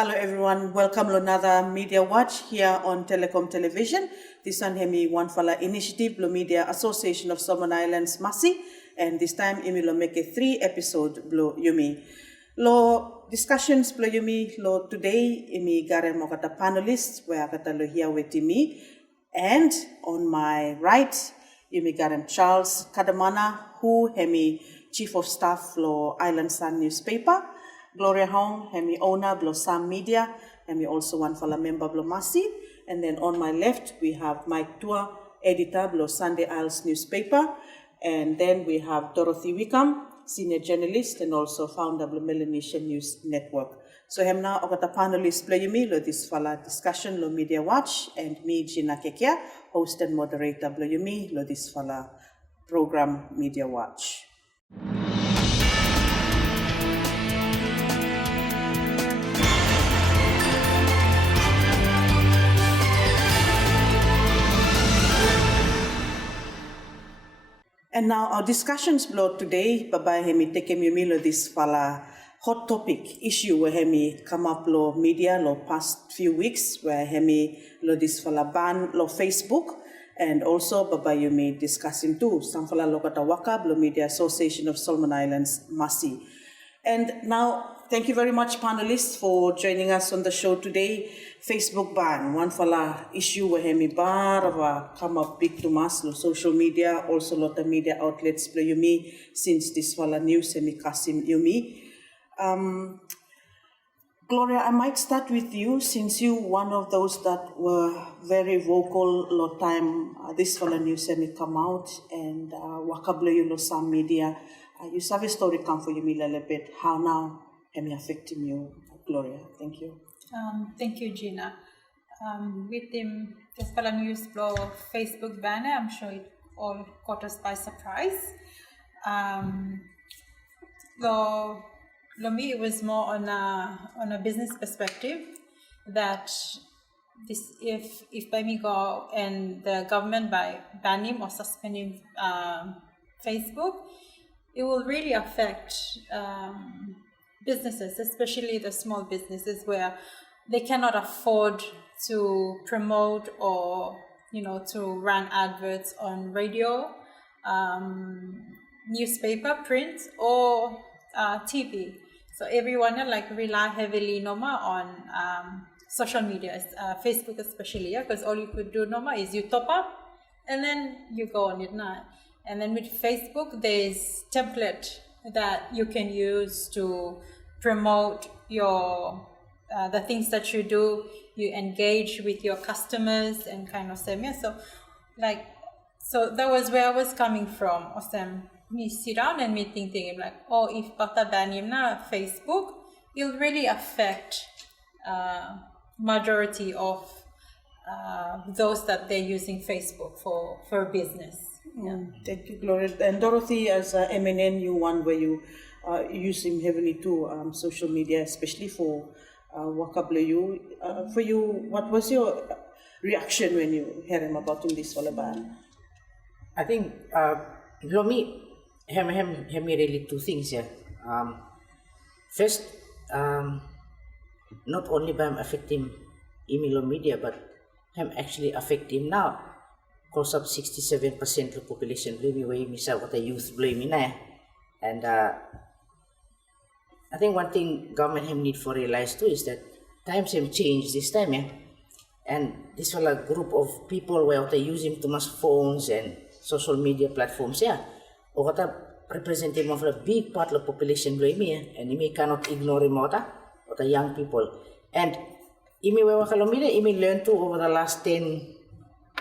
Hello everyone, welcome to another Media Watch here on Telecom Television. This one Hemi One Fala Initiative, Lo Media Association of Solomon Islands, Masi, and this time Imi lo make a 3-episode Blo Yumi. Lo discussions Blo Yumi lo today Imi gare mo kata panelists where kata lo here with me, and on my right Imi gare Charles Kadamana, who Hemi Chief of Staff lo Island Sun newspaper. Gloria Hong, Hemi owner, Blo Sam Media, Hemi also one for la member Blo Masi. And then on my left, we have Mike Tua, editor, Blo Sunday Isles newspaper. And then we have Dorothy Wickham, senior journalist and also founder of the Melanesian News Network. So hem now okata panelist Blo Yumi lo this fala discussion lo Media Watch, and me Gina Kekia, host and moderator Blo Yumi lo this fala program Media Watch. And now our discussions Blo today, babay hemi teke milo this fala hot topic issue where hemi come up lo media lo past few weeks where hemi lo this fala ban lo Facebook, and also babay yumi discussing too some fala lo kata Wakab lo Media Association of Solomon Islands Masi. And now thank you very much panelists for joining us on the show today. Facebook ban, one fala issue where hemi barava come up big to mass lo social media, also lot of media outlets Blo Yumi since this fala news hemi kasim Yumi. Gloria, I might start with you since you one of those that were very vocal lot time this fala news hemi come out, and wakablo you lo some media. You have a story come for you a little bit. How now hemi affecting you, Gloria? Thank you. Thank you, Gina. With him, this fella news blow Facebook banner, I'm sure it all caught us by surprise. Though me, it was more on a business perspective that this if by me go and the government by banning or suspending Facebook, it will really affect businesses, especially the small businesses where they cannot afford to promote or to run adverts on radio, newspaper, print, or TV. So everyone rely heavily on social media, Facebook especially, because all you could do is you top up and then you go on it now. And then with Facebook, there's template that you can use to promote your the things that you do. You engage with your customers and kind of say, so that was where I was coming from. Me sit down and me thinking if bata banim na Facebook, it'll really affect majority of those that they're using Facebook for business. Yeah. Thank you, Gloria. And Dorothy, as MNN, you one where you use him heavily too, social media, especially for Wakablo. For you, what was your reaction when you heard him about this ban? I think, me, really two things here. First, not only by affecting Imilo media, but him actually affecting now. Close up 67% of the population blaming way misa what the youth blaming and I think one thing government have need for realize too is that times have changed this time, and this whole group of people where they using too much phones and social media platforms or what representing of a big part of the population blaming and you cannot ignore him or the young people, and imi learn too over the last 10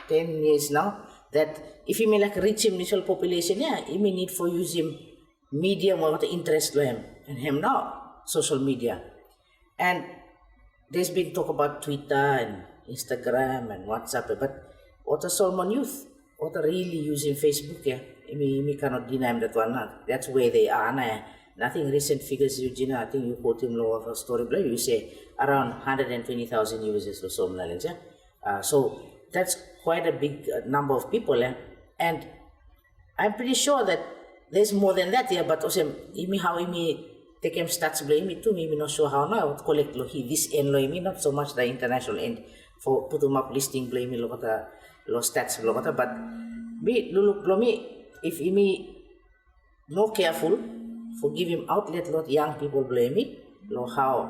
years now that if you reach him initial population, you may need for use him medium or the interest to him and him now social media. And there's been talk about Twitter and Instagram and WhatsApp, but what the Solomon youth, what are really using Facebook, you cannot deny that one. That's where they are now. Nothing recent figures, Eugenia, I think you quote him low of a story, you say around 120,000 users or Solomon Islands. So that's quite a big number of people, and I'm pretty sure that there's more than that, but also how take him stats blame it too, maybe not sure how now, collect lo he this end lo imi, not so much the international end for put him up listing blame lo kata lo stats lo kata, but be luluk lo me if imi no careful for give him outlet lot young people blame it lo how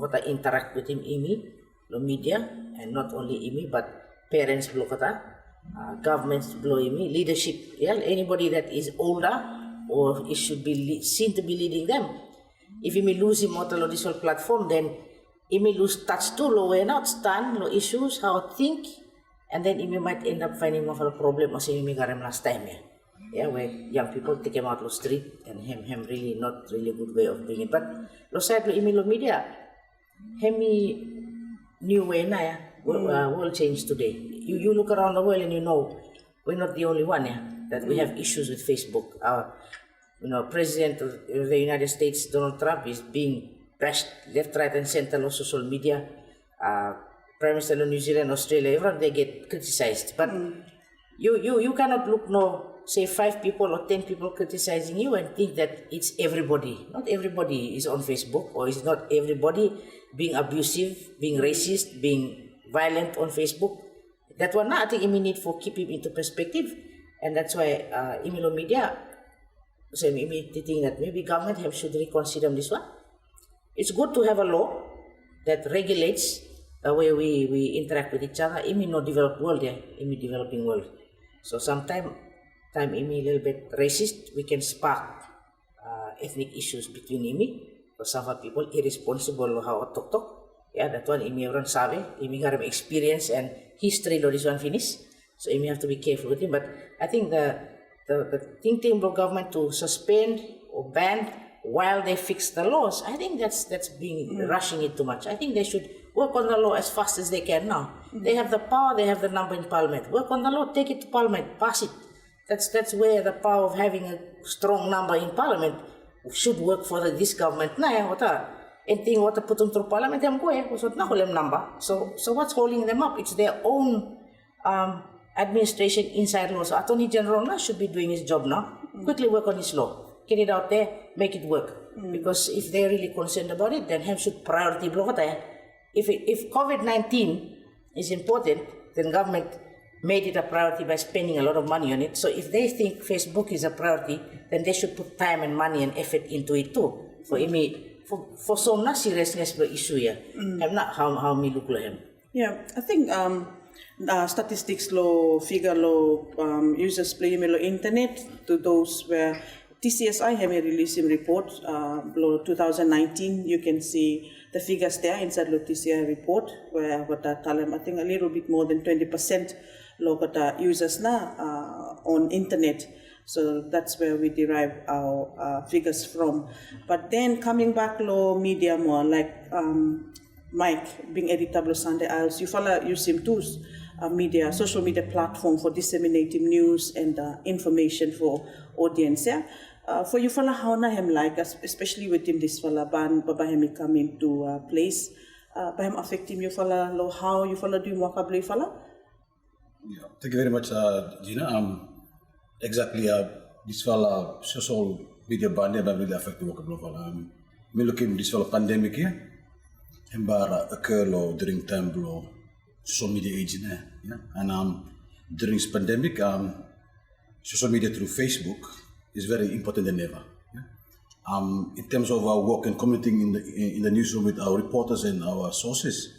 kata interact with him imi lo media and not only imi but parents lo kata governments below imi leadership, yeah, anybody that is older or it should be seen to be leading them. If you may lose him on this whole platform, then he may lose touch too, low and out, stand, no issues, how to think, and then he might end up finding more of a problem as he may got him last time, yeah, where young people take him out the street and him really not really good way of doing it. But lo side lo email media, hemi new way na yeah, world change today. You look around the world and you know we're not the only one, yeah, that we have issues with Facebook. President of the United States, Donald Trump, is being bashed left, right, and center on social media. Prime Minister of New Zealand, Australia, everyone they get criticized. But you cannot look say 5 people or 10 people criticizing you and think that it's everybody. Not everybody is on Facebook, or is not everybody being abusive, being racist, being violent on Facebook. That one, I think, we need for keep it into perspective, and that's why Imilo Media. So I think that maybe government should reconsider this one. It's good to have a law that regulates the way we interact with each other. In no developed world, in the developing world. So sometimes a little bit racist, we can spark ethnic issues between for some people irresponsible how to talk. Yeah, that one everyone sabe. Got experience and history this one finish. So you have to be careful with him. But I think the thinking of government to suspend or ban while they fix the laws, I think that's being rushing it too much. I think they should work on the law as fast as they can now. They have the power, they have the number in parliament. Work on the law, take it to parliament, pass it. That's where the power of having a strong number in parliament should work for this government. Anything what put them through parliament, number. So what's holding them up? It's their own administration inside law. So Attorney General now should be doing his job now. Quickly work on his law. Get it out there, make it work. Because if they're really concerned about it, then him should priority block it. If COVID-19 is important, then government made it a priority by spending a lot of money on it. So if they think Facebook is a priority, then they should put time and money and effort into it too. For some na seriousness issue here. I'm not how me look like him. Yeah, I think statistics law, figure law, users play email internet to those where TCSI have a releasing report, 2019. You can see the figures there inside the TCSI report, where I think a little bit more than 20% local users now on internet. So that's where we derive our figures from. But then coming back low media more, like Mike being editor of Sunday Isles, you follow use him tools. Media, social media platform for disseminating news and information for audience. Yeah, for you follow how na him like, especially with him this follow ban baba him come into place, by him affecting you follow how you follow do vocabulary follow. Yeah, thank you very much, Gina. Exactly, this follow social media ban really affect the vocabulary follow. Me looking this follow pandemic here, embara occur during time blow. Social media age, yeah, and during this pandemic, social media through Facebook is very important than ever. Yeah? In terms of our work and communicating in the newsroom with our reporters and our sources,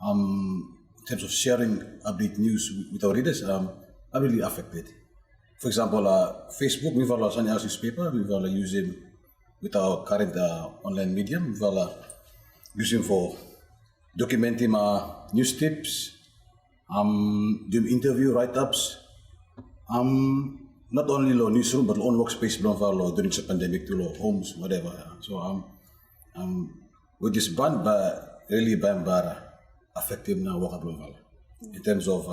in terms of sharing update news with our readers, are really affected. For example, Facebook, we follow Sunday Isles newspaper, we follow using with our current online medium, we follow using for documenting news tips, doing interview write-ups, not only newsroom but on workspace during the pandemic to homes, whatever. So with this ban, really effective na vocabulary in terms of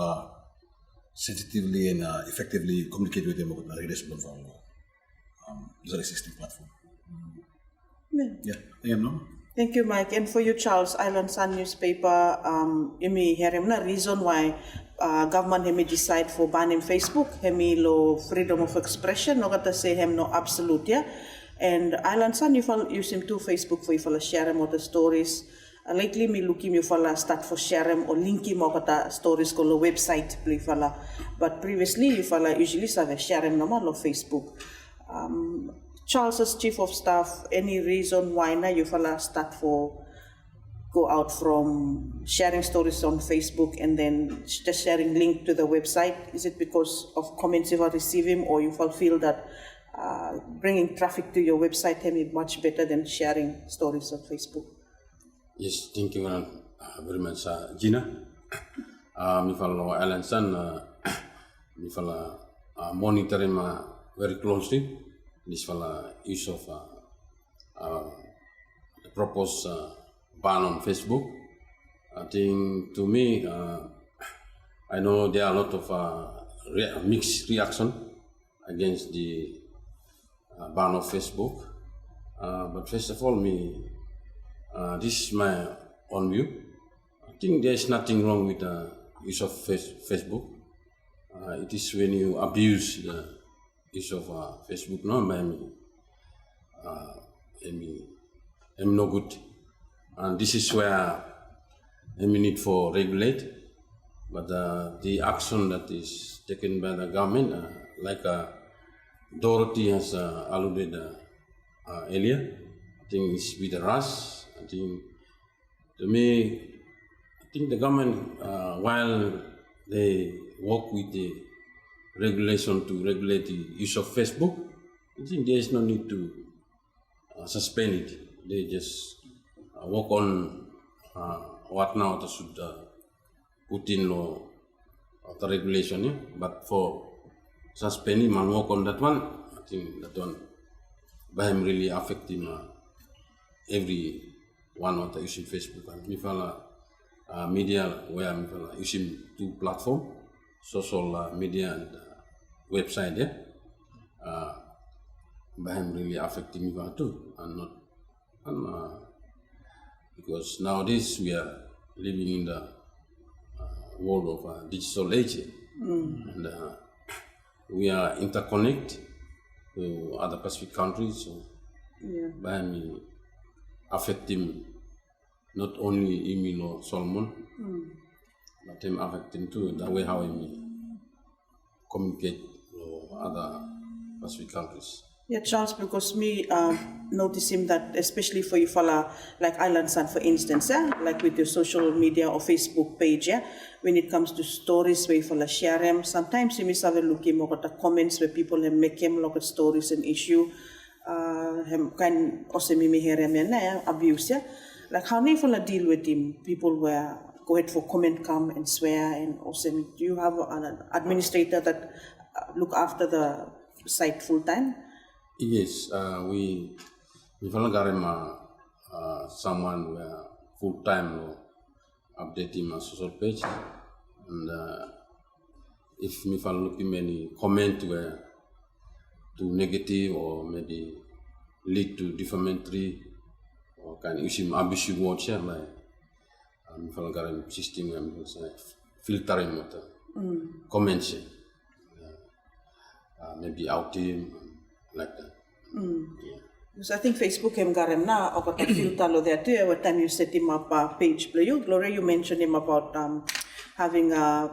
sensitively and effectively communicate with them with the readers the existing platform. Yeah, I am no. Thank you, Mike. And for you, Charles, Island Sun newspaper, you may hear him na reason why government may decide for banning Facebook. Hemi lo freedom of expression, no kata say him no absolute, yeah. And Island Sun, you fall use him to Facebook for you fall share him or the stories. Lately, me look him you fall start for share him or link him or the stories called the website play fall. But previously, you fall usually have share him normal on Facebook. Charles as Chief of Staff, any reason why now you fall start for go out from sharing stories on Facebook and then just sharing link to the website? Is it because of comments you have received him, or you feel that bringing traffic to your website is much better than sharing stories on Facebook? Yes, thank you very much, Gina. Me follow Alan Sun. Me follow monitor him very closely. This follow use of the proposed ban on Facebook. I think to me, I know there are a lot of mixed reaction against the ban of Facebook. But first of all, this is my own view. I think there is nothing wrong with the use of Facebook. It is when you abuse the use of Facebook, no, I'm no good. And this is where we need for regulate. But the action that is taken by the government, like Dorothy has alluded earlier, I think it's with the rush. I think, to me, I think the government, while they work with the regulation to regulate the use of Facebook, I think there is no need to suspend it. They just work on what now they should put in law of the regulation. Yeah? But for suspending and work on that one, I think that one by him really affecting every one of the using Facebook. And me follow media where me follow using two platform, social media and website. Yeah, by him really affecting me too, and not because nowadays we are living in the world of digital age, and we are interconnected to other Pacific countries. So by me affecting not only Imi or Solomon, but him affecting too the way how we communicate with other Pacific countries. Yeah, Charles, because me notice him that especially for you follow like Island Sun, for instance, like with your social media or Facebook page, when it comes to stories where you follow share them, sometimes you miss have a look him at the comments where people make him look at stories and issue him kind also me hear him abuse, like how do you follow deal with him? People where go ahead for comment, come and swear, and also do you have an administrator that look after the site full time? Yes, we follow someone where full time updating my social page, and if me follow looking any comment where too negative or maybe lead to defamatory or can use him abusive words, like me follow system filtering comments, maybe out him. Like that. Yeah. Because I think Facebook him garam na or got a filter lo there too. Every time you set him up a page, Gloria, you mentioned him about having a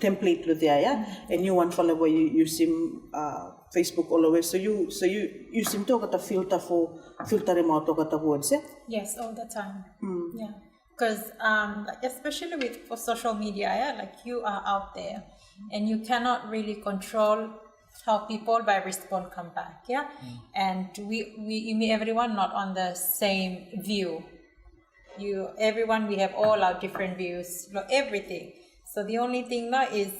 template lo there, and you one follow where you use him Facebook all the way. So you use him to get a filter for filter him out or get the words, Yes, all the time. Yeah, because especially for social media, like you are out there, and you cannot really control how people by respond come back, and we everyone not on the same view. Everyone we have all our different views, everything. So the only thing now is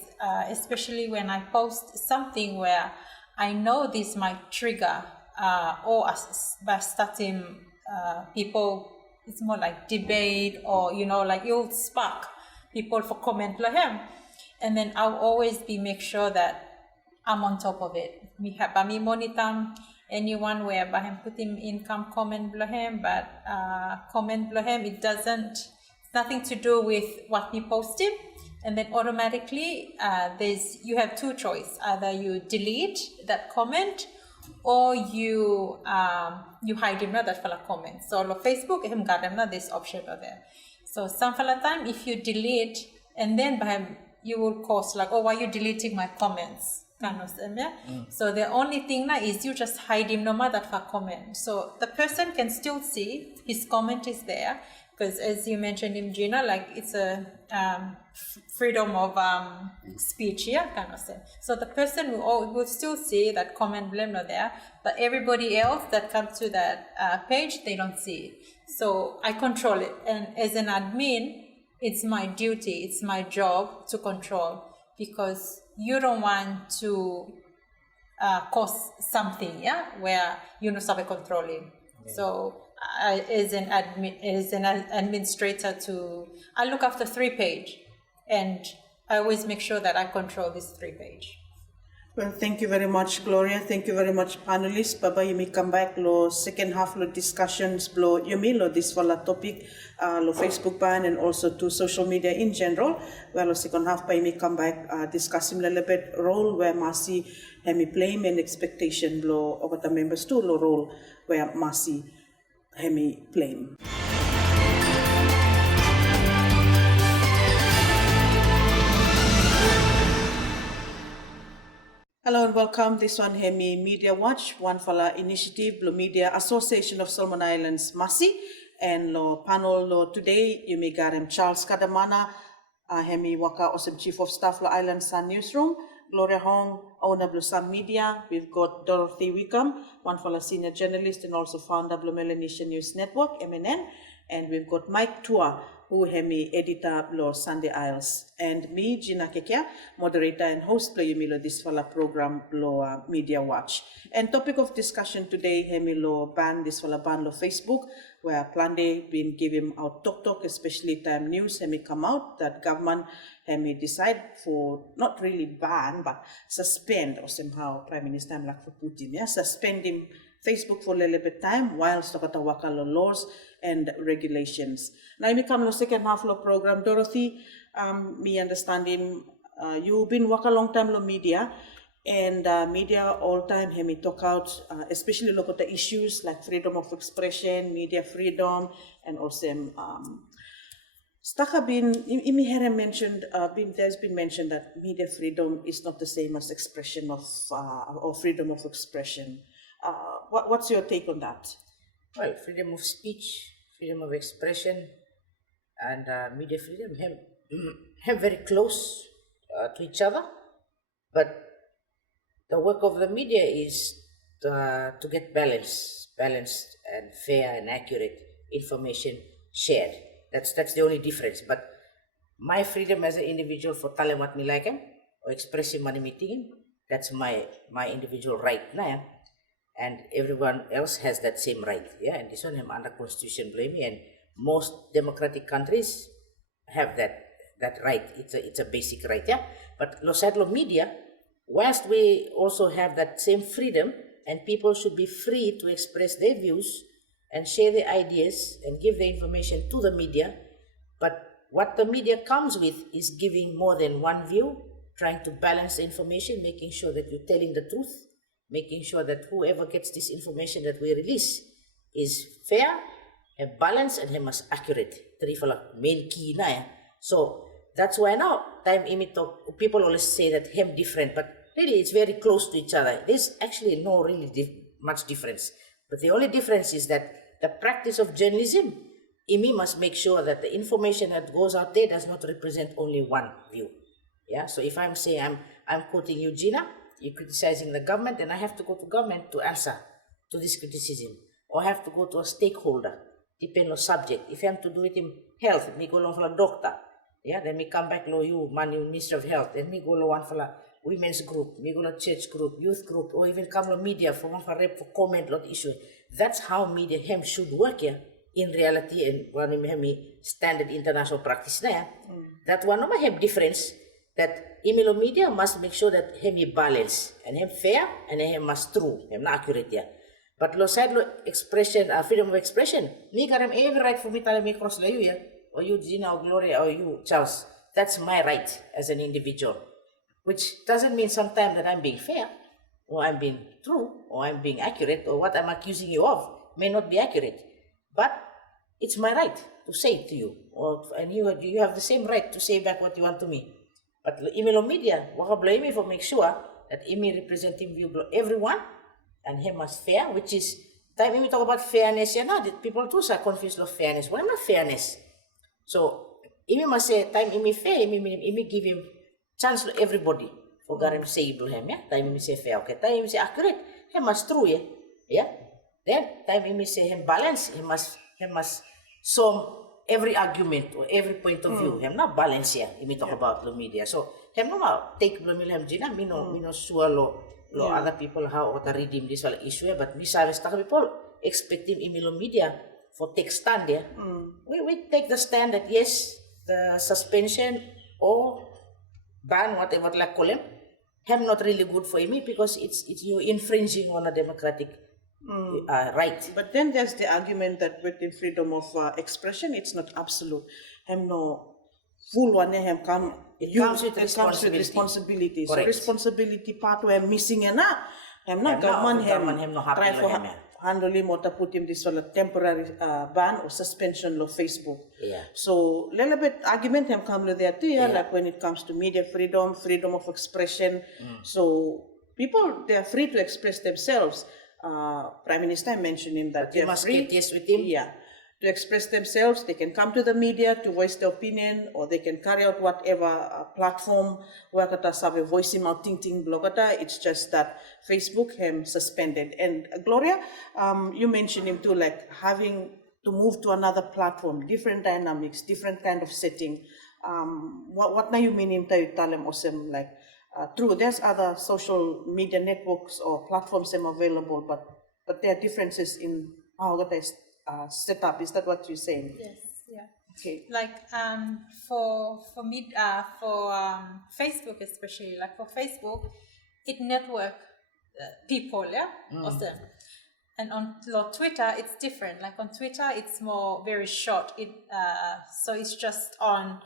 especially when I post something where I know this might trigger or by starting people, it's more like debate or like you'll spark people for comment like him, and then I'll always make sure that I'm on top of it. Me monitor anyone where by him put him income comment below him, but comment below him, it's nothing to do with what we posted, and then automatically you have two choices: either you delete that comment or you hide him na that fala comment. So on Facebook, him got him na this option over there. So some fala time if you delete and then by him, you will cause like, oh, why you deleting my comments? Kind of thing, yeah? So the only thing now is you just hide him no matter for comment. So the person can still see his comment is there because as you mentioned him, Gina, like it's a freedom of speech, yeah, kind of thing. So the person will still see that comment blame not there, but everybody else that comes to that page, they don't see it. So I control it, and as an admin, it's my duty, it's my job to control because you don't want to cause something, yeah, where you know start controlling. Yeah. So as an administrator, I look after 3-page, and I always make sure that I control this 3-page. Well, thank you very much, Gloria. Thank you very much, panelists. Baba, you may come back lo second half lo discussions lo yumi lo this wala topic lo Facebook ban and also to social media in general. Well, lo second half pa you may come back discussing a little bit role where Masi hemi blame and expectation lo over the members too lo role where Masi hemi blame. Hello and welcome. This one Hemi Media Watch, one fala initiative, lo Media Association of Solomon Islands, Masi, and lo panel lo today, you may get Charles Kadamana, Hemi Waka Osem Chief of Staff lo Island Sun Newsroom, Gloria Hong, owner of Sun Media. We've got Dorothy Wickham, one fala senior journalist and also founder of Melanesian News Network, MNN, and we've got Mike Tua, who hemi editor lo Sunday Isles, and me, Gina Kekia, moderator and host lo yumilo this fala program lo Media Watch. And topic of discussion today hemi lo ban this fala ban lo Facebook, where Plande been giving out talk, especially time news hemi come out that government hemi decide for not really ban but suspend or somehow Prime Minister like for Putin, yeah, suspend him Facebook for a little bit time whilst nakatawaka lo laws and regulations. Now, we come to the second half of the program. Dorothy, me understanding you've been working a long time in media, and media all time have me talk out, especially look at the issues like freedom of expression, media freedom, and also Staka been mentioned. There's been mentioned that media freedom is not the same as expression of or freedom of expression. What's your take on that? Well, freedom of speech, freedom of expression, and media freedom have very close to each other. But the work of the media is to get balanced and fair and accurate information shared. That's the only difference. But my freedom as an individual for telling what me like him or expressing my meeting, that's my individual right now. And everyone else has that same right, yeah. And this one I'm under constitution blaming, and most democratic countries have that right. It's a basic right, yeah. But Los Angeles media, whilst we also have that same freedom, and people should be free to express their views and share their ideas and give their information to the media. But what the media comes with is giving more than one view, trying to balance the information, making sure that you're telling the truth, making sure that whoever gets this information that we release is fair, have balance, and have accurate. Main key na. So that's why now people always say that hem different, but really it's very close to each other. There's actually no really much difference. But the only difference is that the practice of journalism, IMI must make sure that the information that goes out there does not represent only one view. Yeah. So if I'm saying I'm quoting you, Gina, you're criticizing the government, and I have to go to government to answer to this criticism, or I have to go to a stakeholder, depend on subject. If I am to do it in health, me go along for a doctor, yeah, then me come back lo you, Minister of Health, then me go lo one for a women's group, me go lo church group, youth group, or even come lo media for one for rep for comment lot issue. That's how media should work here in reality, and one me standard international practice there. That one of my difference. That email media must make sure that him balance and him fair and him must true, him accurate, yeah. But lo side lo expression, freedom of expression, me got every right for me to me cross la you, yeah, or you Gina or Gloria or you Charles. That's my right as an individual, which doesn't mean sometimes that I'm being fair. or I'm being true, or I'm being accurate, or what I'm accusing you of may not be accurate. But it's my right to say it to you, and you have the same right to say back what you want to me. But email media, waka blame me for make sure that email representing view everyone, and he must fair, which is time we talk about fairness, people too are confused of fairness. What am fairness? So imi must say time imi fair, imi give him chance to everybody for garam say him, yeah. Time imi say fair, okay. Time imi say accurate, he must true, yeah. Then time imi say him balance, he must sum every argument or every point of view. Him not balance here. Imi talk about the media. So him no take blame him jina, me no swallow other people how to redeem this whole issue, but me sabes taka people expect him imi media for take stand there. We take the stand that yes, the suspension or ban, whatever like call him not really good for me because it's you infringing on a democratic right. But then there's the argument that with the freedom of expression, it's not absolute. Hem no full one hem come. It comes with responsibility. So Correct. responsibility part where missing na hem na government hem no happy try lo for hem. handle him or to put him this sort of temporary ban or suspension of Facebook. Yeah. So little bit argument hem come there too, like when it comes to media freedom of expression. So people they are free to express themselves. Prime Minister mentioned him that But you they are must free. get yes with him. Yeah, to express themselves. They can come to the media to voice their opinion, or they can carry out whatever platform where kata sabe voice him out ting blogata. It's just that Facebook him suspended. And Gloria, you mentioned him too, like having to move to another platform, different dynamics, different kind of setting. What now you mean him to tell him awesome like. True, there's other social media networks or platforms available, but there are differences in how that is set up. Is that what you're saying? Yes, yeah. Okay. Like for me for Facebook especially, like for Facebook, it network people, yeah, awesome. And on Twitter, it's different. Like on Twitter, it's more very short. So it's just on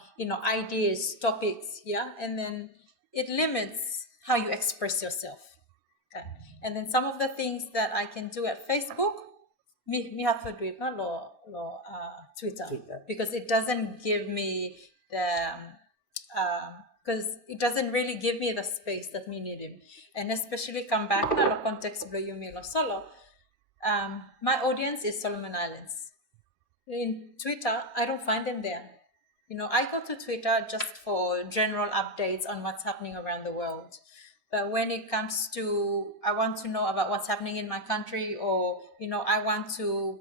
ideas, topics, yeah, and then it limits how you express yourself. Okay, and then some of the things that I can do at Facebook, me have to do it on Twitter because it doesn't give me the because it doesn't really give me the space that me need him, and especially come back na lo context blow you me lo solo. My audience is Solomon Islands. In Twitter, I don't find them there. I go to Twitter just for general updates on what's happening around the world. But when it comes to, I want to know about what's happening in my country, or, I want to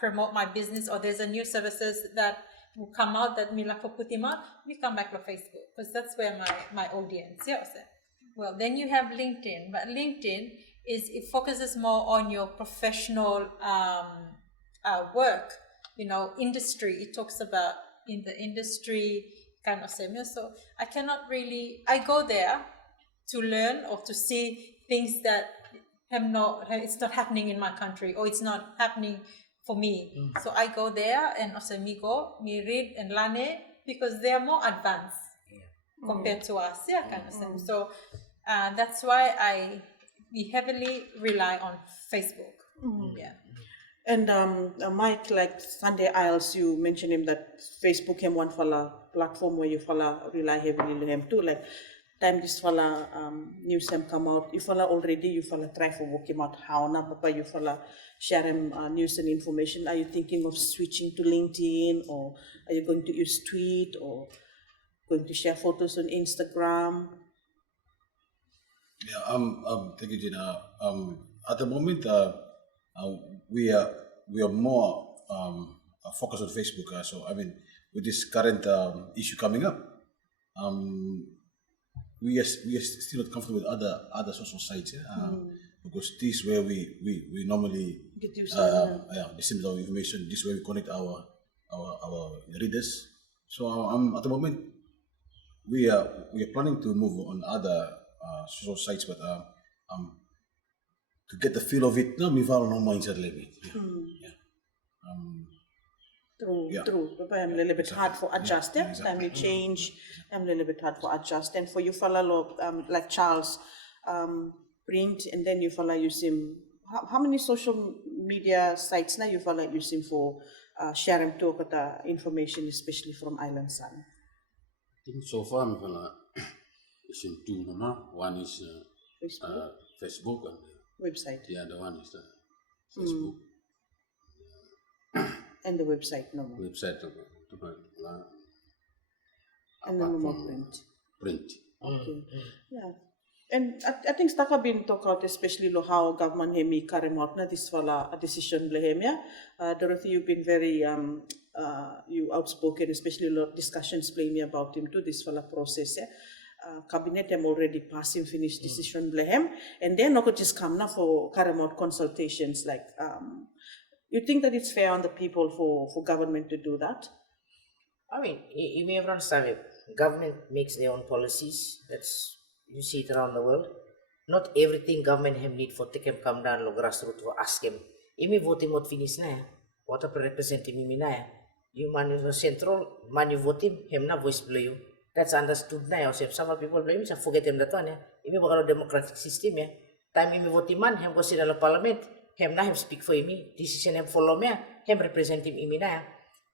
promote my business, or there's a new services that will come out that me like for put him out, we come back to Facebook, because that's where my audience, yeah. Well, then you have LinkedIn, but LinkedIn it focuses more on your professional work, industry. It talks about in the industry kind of semi. So I go there to learn or to see things that it's not happening in my country, or it's not happening for me. So I go there and also me read and learn it because they are more advanced compared to us. Yeah, kind of semi. So that's why we heavily rely on Facebook. Yeah. And Mike, like Sunday Isles, you mentioned him that Facebook him one fala platform where you fala rely heavily on him too. Like time this fala news him come out, you fala already you fala try for work him out how na papa you fala share him news and information. Are you thinking of switching to LinkedIn, or are you going to use Tweet, or going to share photos on Instagram? Yeah, thank you, Gina. At the moment, we are more focused on Facebook. So I mean, with this current issue coming up, we are still not comfortable with other social sites, because this is where we normally Get you disseminate our information. This is where we connect our readers. So at the moment, we are planning to move on other social sites, but to get the feel of it, no, me follow no mindset level. True. But I'm a little bit hard for adjust. Time you change, I'm a little bit hard for adjust. And for you, follow like Charles, print, and then you fala use him. How many social media sites now you fala use him for sharing to kata information, especially from Island Sun? I think so far, I'm gonna issue two, Mama. One is Facebook Facebook, and website the other one is Facebook and the website no more. website. And then no Apart more from print. print. Okay. Yeah. And I think staka been talk out especially lo how government hemi carry out na this fala a decision blehemia. Dorothy, you've been very you outspoken, especially lo discussions blame me about him too this fala process. Yeah. Cabinet have already passed him finished decision blehem, and then not just come now for carry out consultations like you think that it's fair on the people for government to do that? I mean, you may everyone say government makes their own policies. You see it around the world. Not everything government have need for take him come down lo grassroots for ask him. Imi voting what finish na. What a represent him na. You man is central, man you vote him na voice below you. That's understood na. Some people blame me, forget him that one. Imi bakalo democratic system ya. Time imi vote man, him go sit in the parliament, him na him speak for imi. Decision him follow me, him represent him imi na.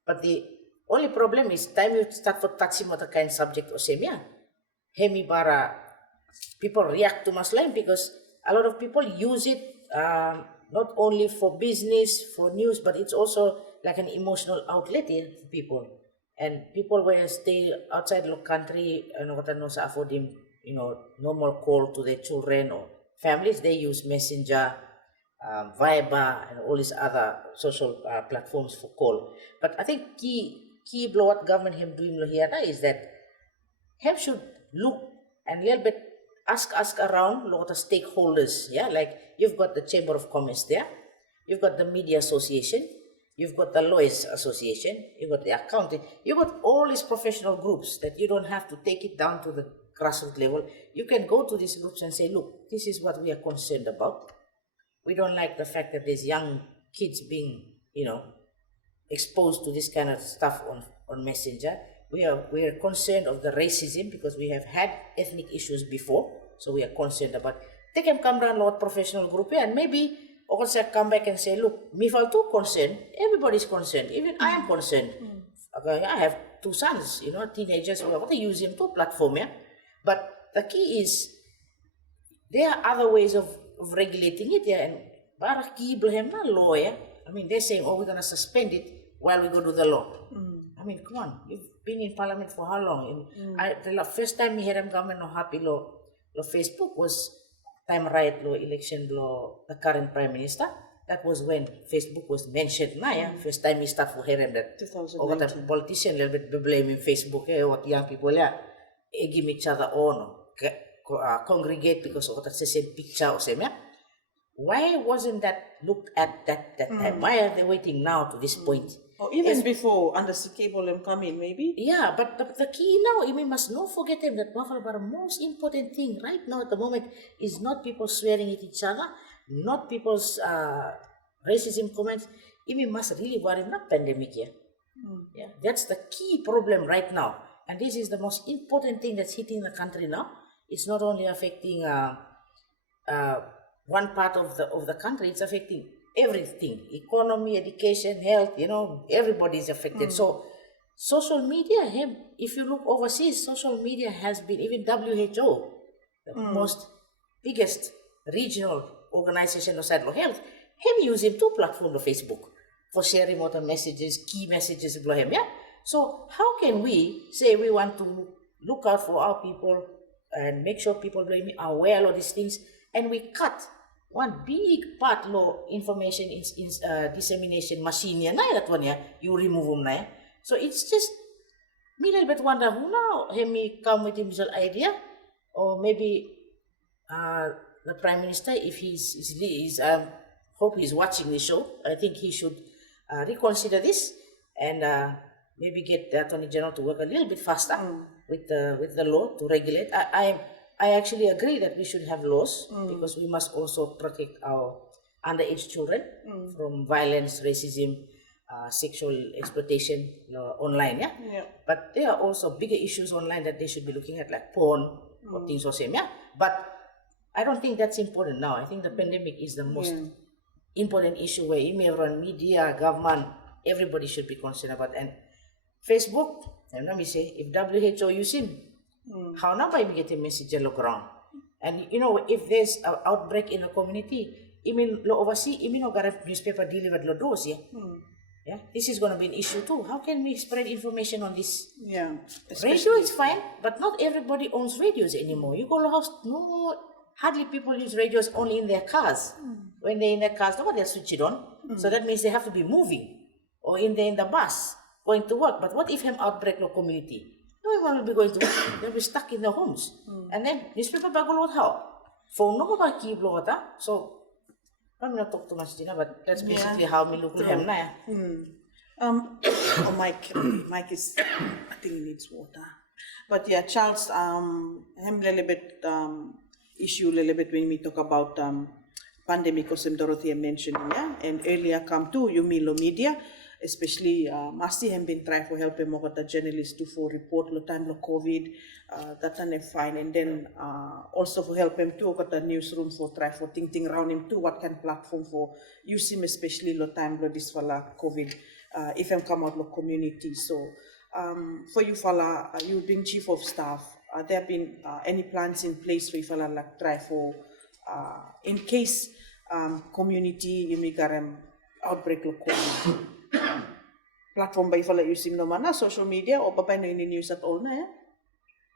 But the only problem is time you start for touching what kind of subject or same ya. Hemi bara people react to Muslim because a lot of people use it not only for business, for news, but it's also like an emotional outlet here for people. And people will stay outside the country and not afford them, normal call to their children or families. They use Messenger, Viber, and all these other social platforms for call. But I think key blow what government him doing here is that him should look and a little bit ask around a lot of stakeholders. Yeah, like you've got the Chamber of Commerce there, you've got the Media Association, you've got the Lawyers Association, you've got the accounting, you've got all these professional groups that you don't have to take it down to the grassroots level. You can go to these groups and say, look, this is what we are concerned about. We don't like the fact that there's young kids being, exposed to this kind of stuff on Messenger. We are concerned of the racism because we have had ethnic issues before, so we are concerned about. They can come down lot professional group here and maybe also come back and say, look, me feel too concerned. Everybody's concerned. Even I am concerned. Okay, I have two sons, teenagers who are using two platform, yeah. But the key is there are other ways of regulating it, yeah. And baraki blame na law, yeah. I mean, they're saying, oh, we're gonna suspend it while we go do the law. I mean, come on, you've been in parliament for how long? The first time we had government no happy law Facebook was time riot law, election law, the current prime minister. That was when Facebook was mentioned. First time we start for hearing that. 2019. The politician little bit blaming Facebook, what young people egging each other on, congregate because of the same picture or same. Why wasn't that looked at that time? Why are they waiting now to this point? Or even before undersea cable come in, maybe? Yeah, but the key now, we must not forget that the most important thing right now at the moment is not people swearing at each other, not people's racism comments. We must really worry about pandemic here. Yeah, that's the key problem right now. And this is the most important thing that's hitting the country now. It's not only affecting one part of the country, it's affecting everything, economy, education, health, everybody is affected. So social media, if you look overseas, social media has been, even WHO, the most biggest regional organization of health, have using two platforms of Facebook for sharing what messages, key messages, yeah? So how can we say we want to look out for our people and make sure people are aware of these things, and we cut one big part law information dissemination machine that one you remove them so it's just me a little bit wonder who now me come with his idea, or maybe the Prime Minister, if he's hope he's watching the show. I think he should reconsider this and maybe get the Attorney General to work a little bit faster with the law to regulate. I actually agree that we should have laws because we must also protect our underage children from violence, racism, sexual exploitation online. Yeah? But there are also bigger issues online that they should be looking at, like porn or things or same. Yeah? But I don't think that's important now. I think the pandemic is the most important issue where everyone, media, government, everybody should be concerned about. And Facebook, and let me say, if WHO use him, how now by get a message on the ground? And you know, if there's an outbreak in the community, lo oversee, no got a newspaper delivered lo doors, yeah? Yeah, this is going to be an issue too. How can we spread information on this? Yeah. Radio is fine, but not everybody owns radios anymore. You go to the house, no, hardly people use radios only in their cars. When they're in their cars, nobody will switch it on. So that means they have to be moving, or in the bus, going to work. But what if an outbreak in the community? No one will be going to work. They'll be stuck in their homes. And then newspaper bago how? Phone no ba keep So I'm not talk too much, Gina, but that's basically how we look at him now. Oh, Mike is, I think he needs water. But yeah, Charles, him little bit issue little bit when we talk about pandemic, as Dorothy mentioned, yeah, and earlier come to Umilo Media, especially Masi have been trying to help him over the journalists to for report lo time lo COVID, that and fine, and then also for help him too got the newsroom for try for thinking around him too what kind of platform for use him especially lo time lo this fala COVID, if him come out lo community. So for you fala, you being chief of staff, there have been any plans in place for you fala like try for in case community you may get outbreak lo COVID. Platform ba ifala using no mana social media o ba no ini news at all na ya?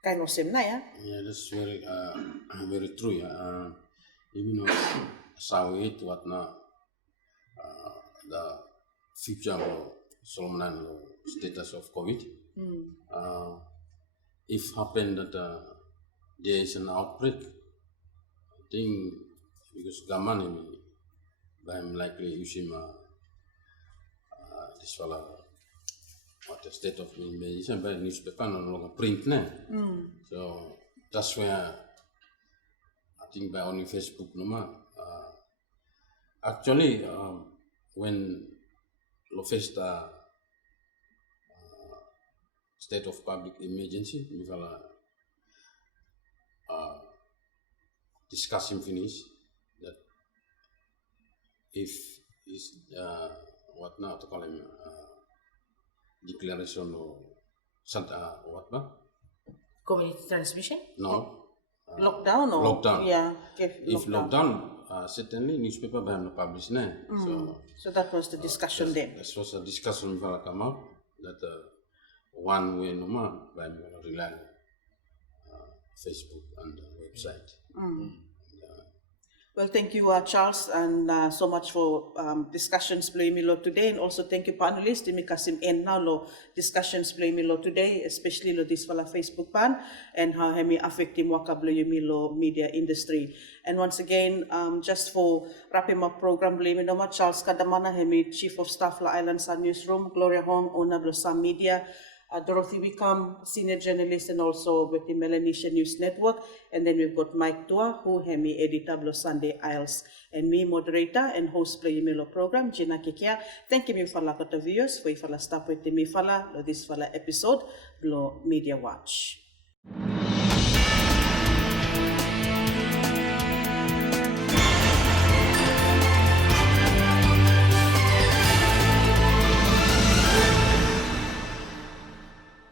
Kind of same na ya? Yeah, that's very very true. Yeah, even though sawit what na the future of Solomon status of COVID. If happen that there is an outbreak, I think because government I'm likely using this fella what the state of emergency by newspaper no longer print na. So that's where I think by only Facebook no actually when lo faced state of public emergency we will discussing finish that if is what now to call him declaration or what ba? Community transmission? No. Lockdown or? Lockdown. Yeah. If lockdown, certainly newspaper by the publish na. So that was the discussion then. That was a discussion will come out that one way no more by rely Facebook and website. Well, thank you, Charles, and so much for discussions Bloimilo today, and also thank you, panelists, Kasim and now lo discussions Bloimilo today, especially lo this fala Facebook ban and how hemi affecting waka Bloimilo media industry. And once again, just for wrapping up program Bloimilo, Charles Kadamana, hemi Chief of Staff la Island Sun Newsroom, Gloria Hong, owner of Sun Media, Dorothy Wickham, senior journalist and also with the Melanesian News Network. And then we've got Mike Tua, who hemi editor of Sunday Isles, and me, moderator and host Play Milo program, Gina Kikia. Thank you for la viewers, for ifala stop with me fala, this fala episode, Blo Media Watch.